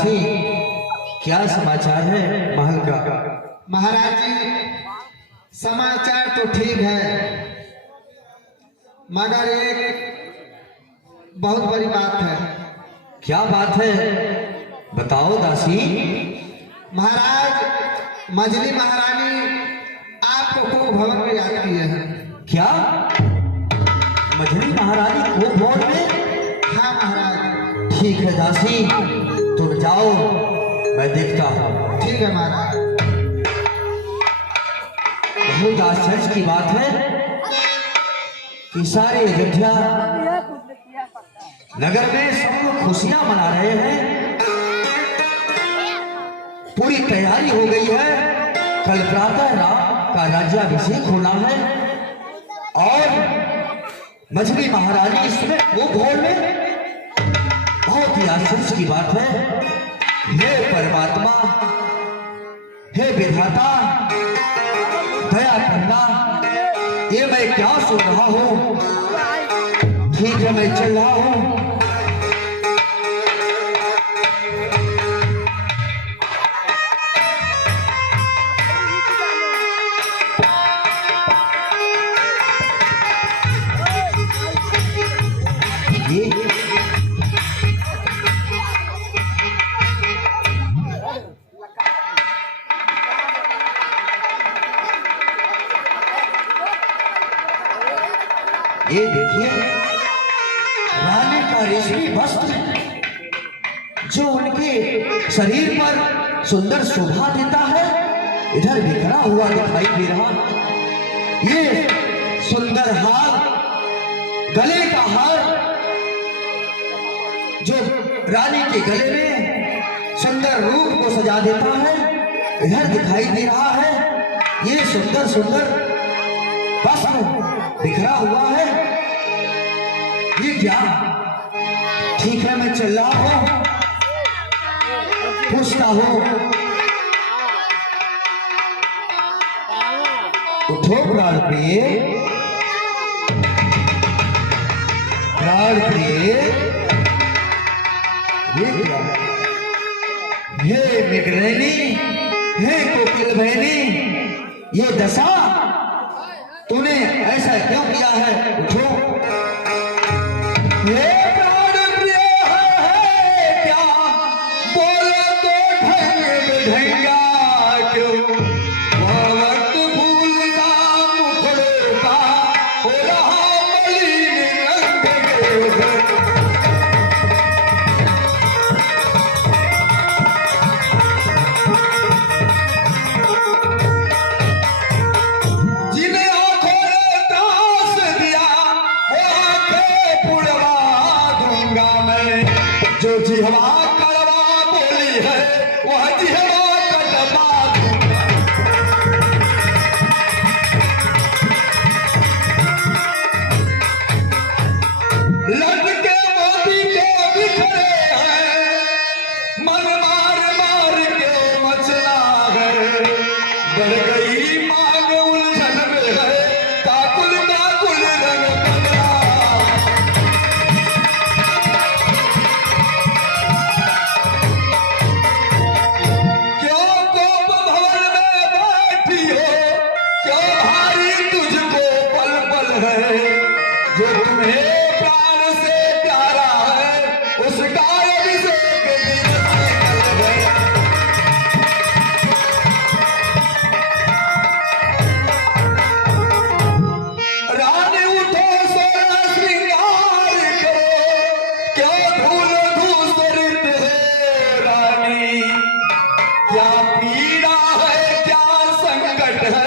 दासी, क्या समाचार है महल का? महाराज जी, समाचार तो ठीक है, मगर एक बहुत बड़ी बात है। क्या बात है, बताओ दासी। महाराज, मजली महारानी आपको खूब भवन में याद किए हैं। क्या मझली महारानी को भवन में? हाँ महाराज। ठीक है दासी, तुम जाओ, मैं देखता हूँ। ठीक है महाराज। बहुत आश्चर्य की बात है कि सारे अयोध्या नगर में सब लोग खुशियां मना रहे हैं, पूरी तैयारी हो गई है। कल प्रातः राम का राज्याभिषेक होना है और मछली महारानी इसमें वो भोल में। बहुत ही आश्चर्य की बात है। हे परमात्मा, हे विधाता, दया करना, ये मैं क्या सुन रहा हूँ? ठीक है, मैं चल रहा हूँ। ये देखिए, रानी का रेशमी वस्त्र जो उनके शरीर पर सुंदर शोभा देता है, इधर बिखरा हुआ दिखाई दे रहा। ये सुंदर हार, गले का हार जो रानी के गले में सुंदर रूप को सजा देता है, इधर दिखाई दे रहा है। ये सुंदर सुंदर वस्त्र बिखरा हुआ है, ये क्या? ठीक है, मैं चल रहा हूं, पूछता हूं। उठो प्राण प्रिय, प्राण प्रिय, ये क्या? हे मृगनयनी, हे कोकिल बहनी, ये दशा तूने ऐसा क्यों किया है? उठो। ये प्राण प्रिय है क्या? बोलो तो ढंगा क्यों? वक्त भूलता मुखड़े का हो रहा मलिन रंग। जो जिहवा कड़वा बोली है, वह जिहवा कड़वा दूंगा। लड़के मोती के बिखरे हैं, मन मार मार के मचला है। बढ़ गई मांग उलझन में है, काकुल काकुल रंग बदला। जो तुम्हें प्राण से प्यारा है, उसका अभिषेक रानी उठो, सोना श्रृंगार करो, क्या धूल धूसरित है रानी। क्या पीड़ा है, क्या संकट है,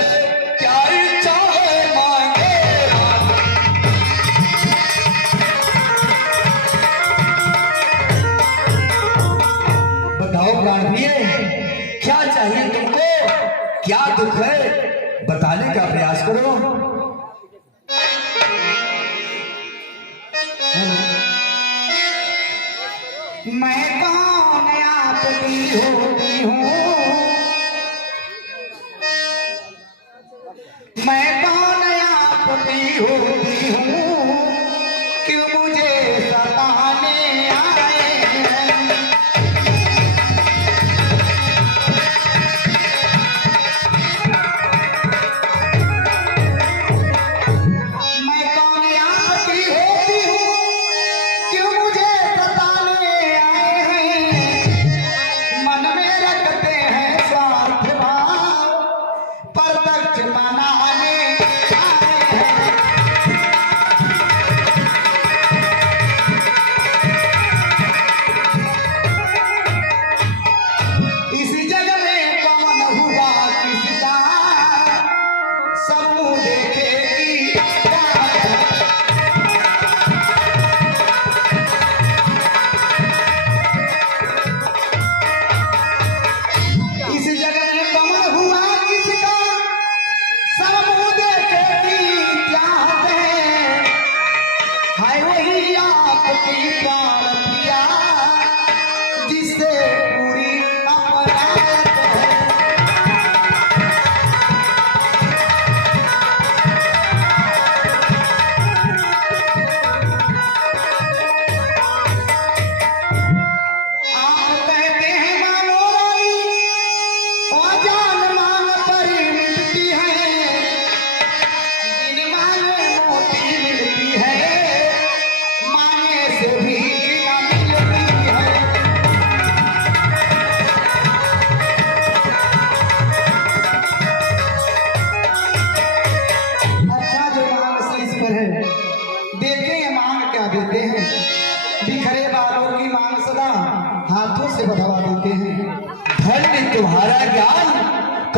क्या इच्छा है, मांगे प्राण प्रिय, क्या चाहिए तुमको? क्या दुख है, बताने का प्रयास करो। मैं कौन आपकी होती हूँ, मैं कौन आपकी होती हूँ, क्यों मुझे सताने आए हैं।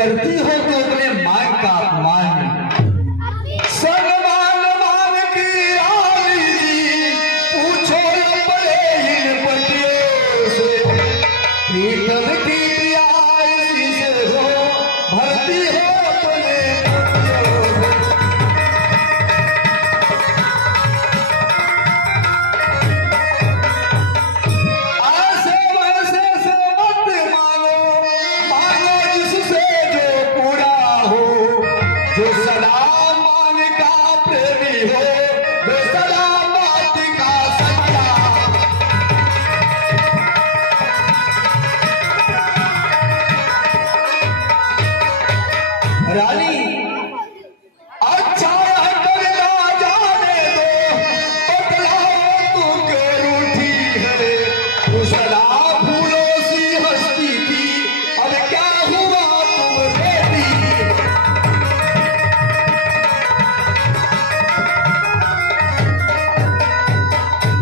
करती हो तो अपने मांग का अपमान। सम्मान मांग की रानी जी, पूछो अपने इन पतियों से, प्रीतम की प्यासी से हो भरती हो अपने पतियों से। ऐसे वैसे से मत मांगो, मांगो जिससे जो पूरा हो, जो सदा मांग का प्रेमी हो, जो सदा बात का सच्चा। रानी अच्छा करना जाने दो, बतलाओ तू क्यों रूठी है, तू सदा फूलों सी हंसती थी, अब क्या हुआ तुम रोती।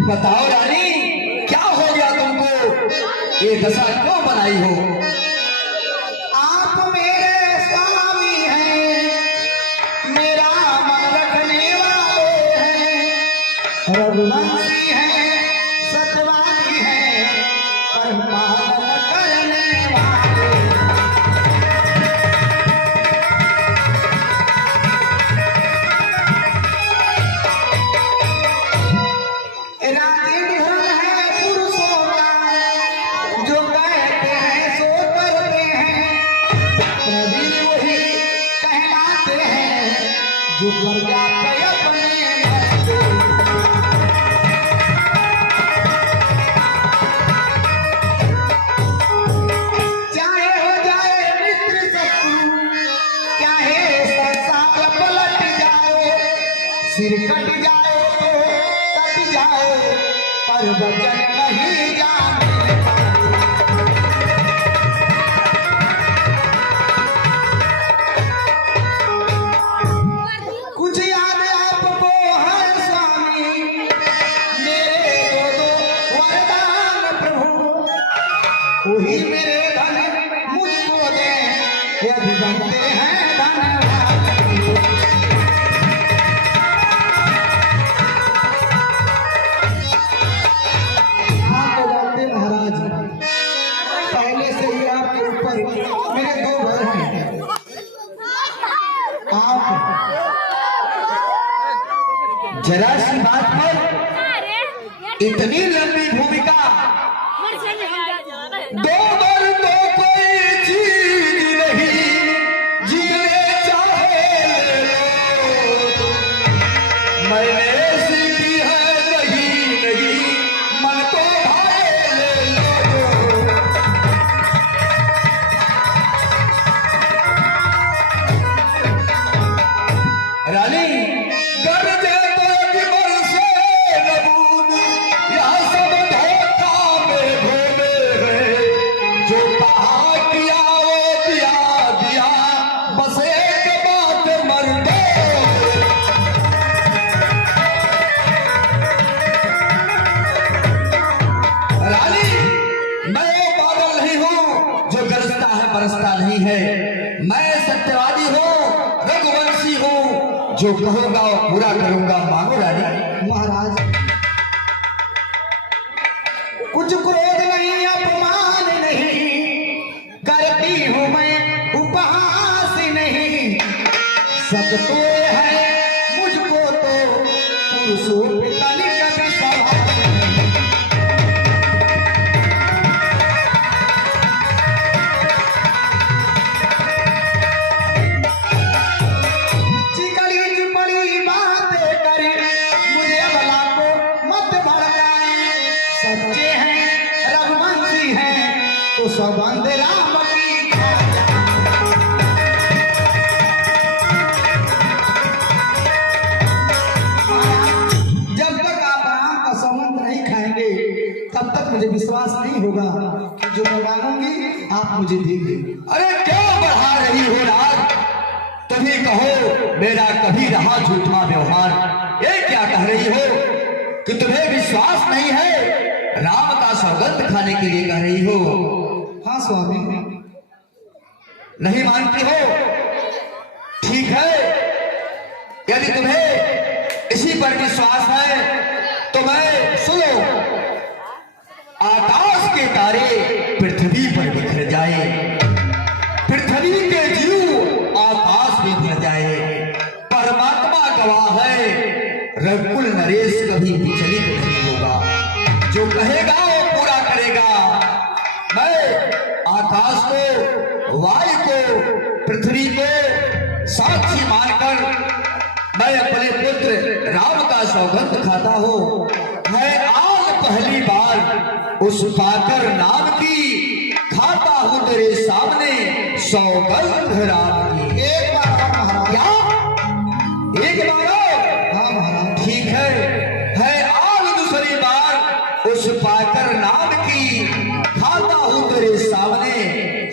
बताओ रानी क्या हो गया तुमको, ये दशा क्यों बनाई हो। आप मेरे स्वामी हैं, मेरा मन रखने वाले हैं, रघुवंशी हैं, सत्यवादी हैं, पर पालन करने वाले। राजीव धन है पुरुषों का, जो कहते हैं सो करते हैं, प्रवीण वही कहलाते हैं, जो कर जाते अपने बच्चे। चाहे हो जाए मित्र शत्रु, चाहे संसार पलट जाए, सिर कट जाए तो कट जाए, पर वचन नहीं जाने पाए। कुछ याद आपको है स्वामी, मेरे दो वरदान प्रभु, वही मेरे धन मुझको दे, यदि बनते हैं धनवान। आप तो जानते महाराज, पहले से ही आपके ऊपर मेरे दो घर हैं। आप जरा सी बात पर इतनी लंबी भूमिका, दो मर्दों कोई चीज नहीं, जीने चाहे ले लो, मैंने सीखी है नहीं नहीं, मन को भाए ले लो। रानी गरजे तो विमल से नबूद, यह सब धोखा में भोले हैं, जो कहा किया वो दिया दिया, बस एक बात मर्दों। रानी मैं वो बादल नहीं हूँ जो गरजता है बरसता नहीं है, मैं सत्यवादी हूँ, रघुवंशी हूँ, जो कहूंगा वो पूरा करूंगा। मांगो रानी। महाराज कुछ क्रोध नहीं, अपमान नहीं, करती हूँ मैं उपहास नहीं, सच तो है मुझको तो पुरुषों पे तनिक भी सवाल नहीं। चिकड़ी चुपड़ी बातें करे, मुझे भला को मत भड़काए, सच्चे हैं रघुवंशी हैं, तो संबंध राम की खाया। जब तक आप राम का संबंध नहीं खाएंगे, तब तक मुझे विश्वास नहीं होगा कि जो मैं मांगूंगी आप मुझे देंगे। अरे क्यों बढ़ा रही हो रात, तभी कहो मेरा कभी रहा झूठा व्यवहार। ये क्या कह रही हो कि तुम्हें विश्वास नहीं है, राम का सौगंध खाने के लिए कह रही हो। हाँ स्वामी, नहीं मानती हो? ठीक है, यदि तुम्हें इसी पर विश्वास है तो मैं सुनो, आकाश के तारे पृथ्वी पर बिखर जाए, पृथ्वी के जीव आकाश में भर जाए, परमात्मा गवाह है, रघुकुल नरेश कभी विचलित नहीं होगा, जो कहेगा वो पूरा करेगा। मैं आकाश को, वायु को, पृथ्वी को साक्षी मानकर मैं अपने पुत्र राम का सौगंध खाता हूँ। मैं आज पहली बार उस पाकर नाम की खाता हूँ तेरे सामने सौगंध राम की। एक बार महाराज। क्या एक बार? हाँ महाराज। ठीक है आज दूसरी बार उस पाकर नाम की खाता हूँ तेरे सामने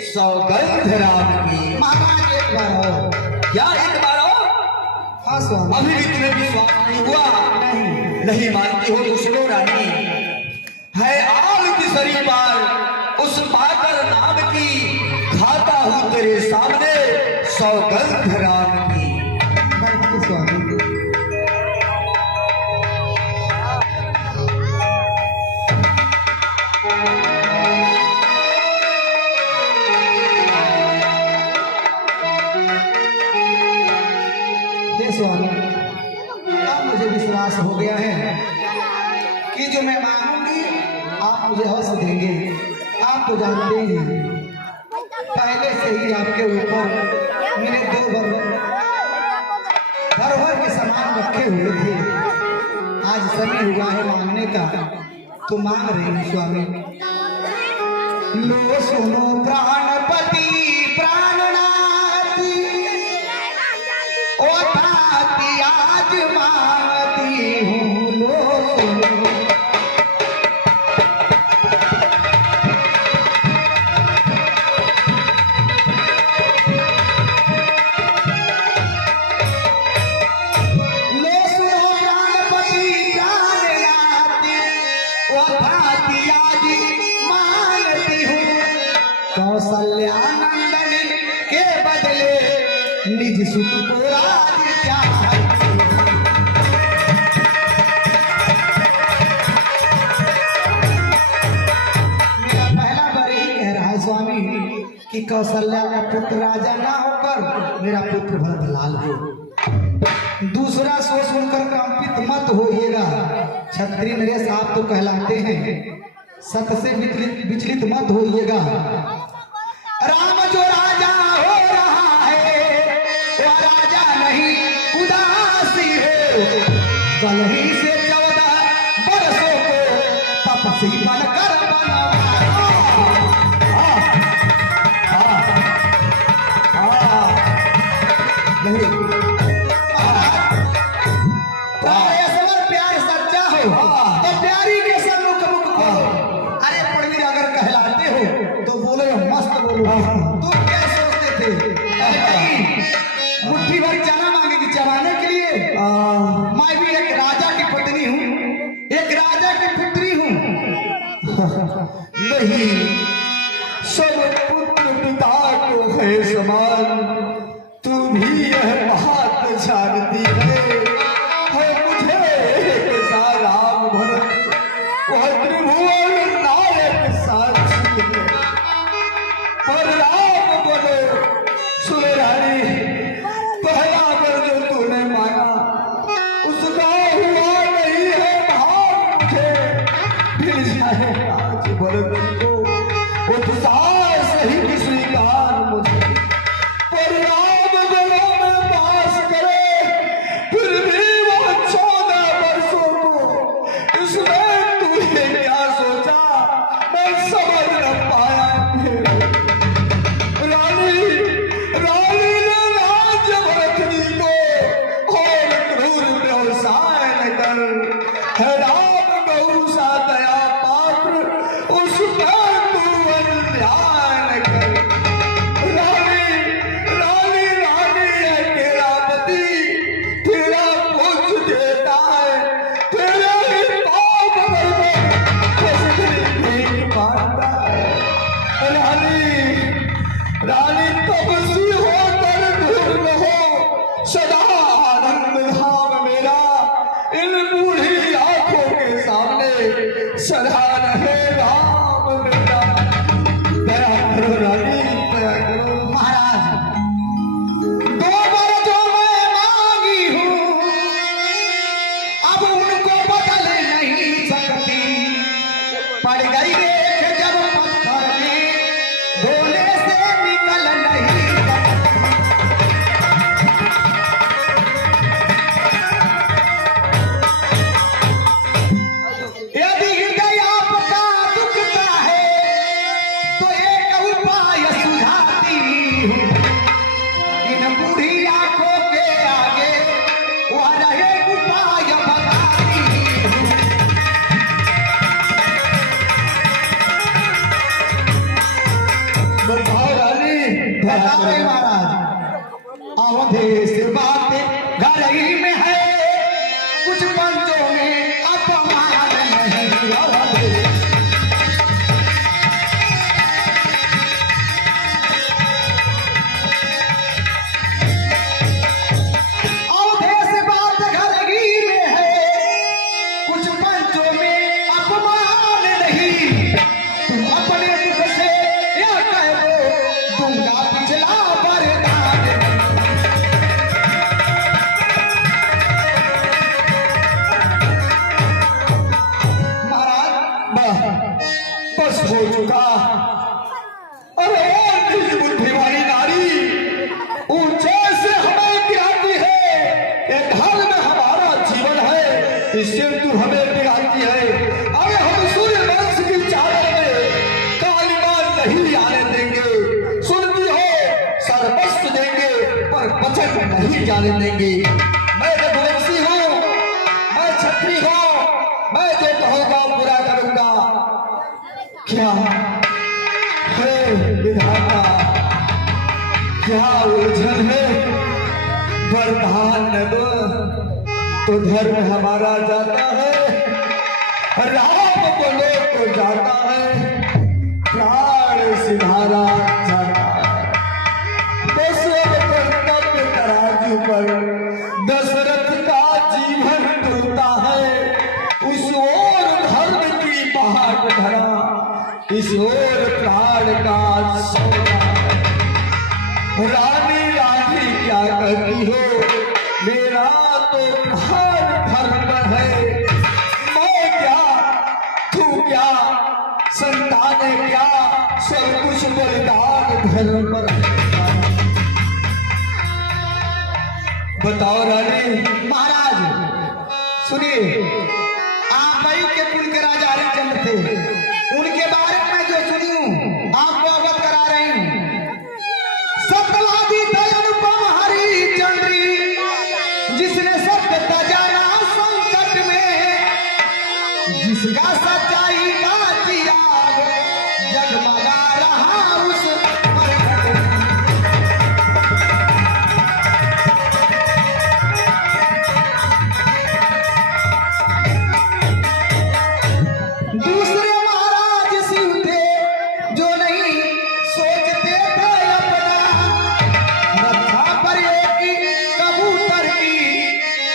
सौगंध राम की। महाराज एक बार और। क्या एक बार और? हाँ स्वामी। अभी भी तुम्हें विश्वास नहीं हुआ? नहीं मानती हो तो सुनो रानी, है आज तीसरी बार उस पाकर नाम की खाता हूँ तेरे सामने सौगंध राम की। बैठिए स्वामी। हे स्वामी, अब मुझे विश्वास हो गया है कि जो मैं मांगूंगी आप मुझे अवश्य देंगे। आप तो जानते ही हैं, पहले से ही आपके ऊपर मेरे दो धरोहर के सामान रखे हुए थे। आज समय हुआ है मांगने का, तो मांग रही हूँ स्वामी। लो सुनो प्राणपति प्राणनाथ, ओ ताती आज मांगती हूँ। लो सुनो। कौशल्यानंदन के बदले निज सुख को राज चाहती। मेरा पहला वर ही कह रहा है स्वामी कि कौशल्या का पुत्र राजा ना होकर मेरा पुत्र भरतलाल हो। दूसरा सोच सुनकर कंपित मत होइएगा। क्षत्रिय नरेश आप तो कहलाते हैं, सत से विचलित मत होइएगा। राम जो राजा हो रहा है वह राजा नहीं उदासी है। कल ही से 14 बरसों को तपसी बनकर प्यार सच्चा हो तो प्यारी के सम्मुख मुख करो। अरे पढ़वीर अगर कहलाते हो तो बोलो मस्त बोलो। तुम क्या सोचते थे मुट्ठी भर चना मांगेगी चबाने के लिए? मैं भी एक राजा की पत्नी हूँ, एक राजा की पुत्री हूँ। नहीं, सब पुत्र पिता को है समान, तू भी यह बात जानती है मुझे कैसा राम भरत वह त्रिभुवन नायक साक्षी है। पर राम बोलो सुन रानी, पहला वर जो तूने मांगा उसका हुआ नहीं है भाग, मुझे मिल जाए आज भरत को उत्साह सही स्वीकार मुझे। पर राम गलों में पास करे फिर भी वो 14 वर्षों को, इसमें तूने क्या सोचा मैं समझ न पाया। रानी रानी ने अवधेश बात घर ही में है, कुछ पंचों में अपमान नहीं। अवधेश अवधेश बात घर ही में है, कुछ पंचों में अपमान नहीं। तुम अपने दुख से या कह दो दूंगा पिछला वरदान। बस हो चुका। अरे किस बुद्धि वाली नारी ऊंचे से हमें गिराती है, एक हाल में हमारा जीवन है, इससे तू हमें गिराती है। अरे हम सूर्य वंश की चादर में कालीमान नहीं आने देंगे, सुनती हो सर्वस्व देंगे पर वचन नहीं जाने देंगे। मैं रघुवंशी हूँ, मैं क्षत्रिय हूँ, मैं जो कहूँगा पूरा करूंगा। क्या है विधाता, क्या उलझन है, वरदान न दो तो धर्म हमारा जाता है, राम बोलो तो जाता है, प्राण सिधारा जाता है। दशरथ कर्तव्य तराजू पर दशरथ का जीवन टूटता है, उस ओर धर्म की पहाड़ धरा, इस ओर प्राण का सौदा। रानी रानी क्या कहती हो, मेरा तो घर धर्म है, मैं क्या तू क्या संतान क्या, सब कुछ बलिदान धर्म पर। बताओ रानी। महाराज सुनिए, आप ही के कुल के राजा हरिश्चंद्र थे, उनके बारे में जो सुनी हूं आपको अवगत करा रही हूं। सत्यवादी थे अनुपम हरिश्चंद्री, जिसने सत्यता जाना संकट में, जिसका सच्चाई का चिराग जगमगा रहा उस मरघट में। दूसरे महाराज शिव थे जो नहीं सोचते थे अपना, रक्षा पर एक कबूतर की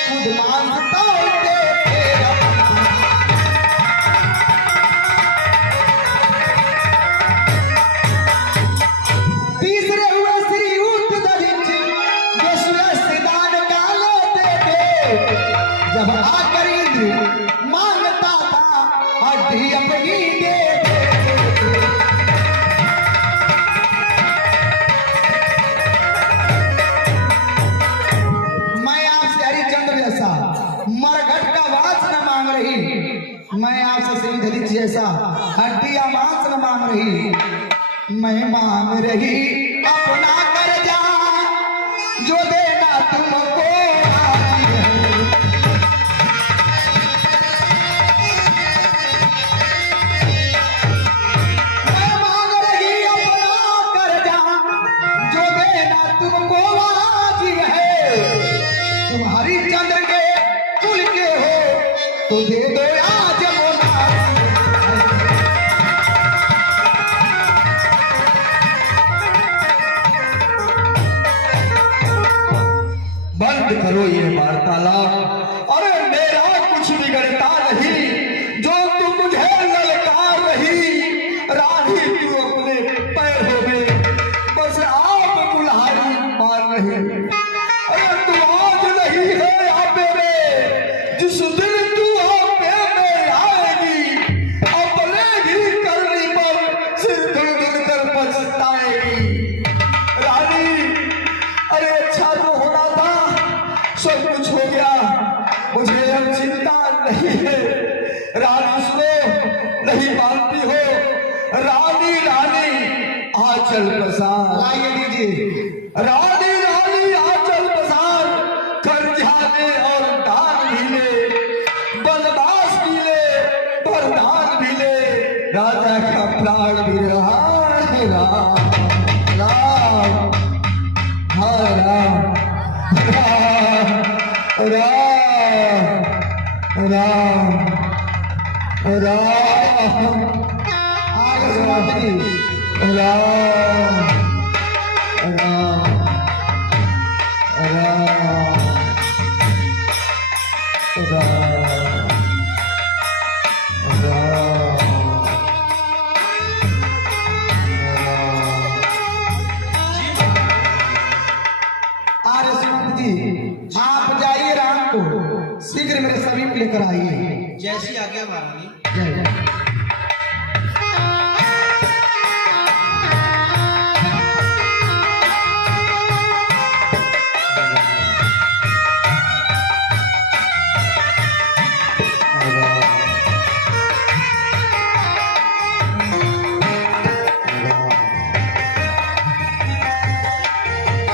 खुद मांस तोड़ते थे अपना। तीसरे हुए श्री उद्धरिच, जो सुरस्य दान का लेते थे, जब आकर इंद्र मांगता था हड्डी अपनी दे देते। मैं आपसे हरिश्चंद्र जैसा मरघट का वास न मांग रही, मैं आपसे श्री दलित जैसा हड्डी या मांस न मांग रही, मैं मांग रही अपना कर्जा जो देना तुमको आज है। मैं मांग रही अपना कर्जा जो देना तुमको आज है। तुम हरिश्चंद्र के कुल के हो तो दे दो आज मोनासी। बंद करो ये वार्तालाप। अरे मेरा कुछ बिगड़ता नहीं, जो तू मुझे ललकार रही, रानी तू अपने पैरों में बस आप कुल्हाड़ी मार रही। अरे तू आज नहीं है आपे में, जिस दिन तू आपे में आएगी, अपने ही करनी पर सिर धुन कर पछताएगी। रानी अरे अच्छा तो होना था, सब कुछ हो गया, मुझे अब चिंता नहीं है। रानी सुनो, नहीं मानती हो, रानी रानी आंचल पसार लाइए दीजिए। रानी रानी आंचल पसार, कर्जाने और दान भी ले, बनवास भी ले, वरदान भी ले, राजा का प्राण भी रहा है। राम राम, हाँ राम। राम राम आगे सुमंत जी राम राम आगे सुमंत जी आप जाइए राम को शीघ्र मेरे समीप लेकर आइए। जैसी आज्ञा महारानी।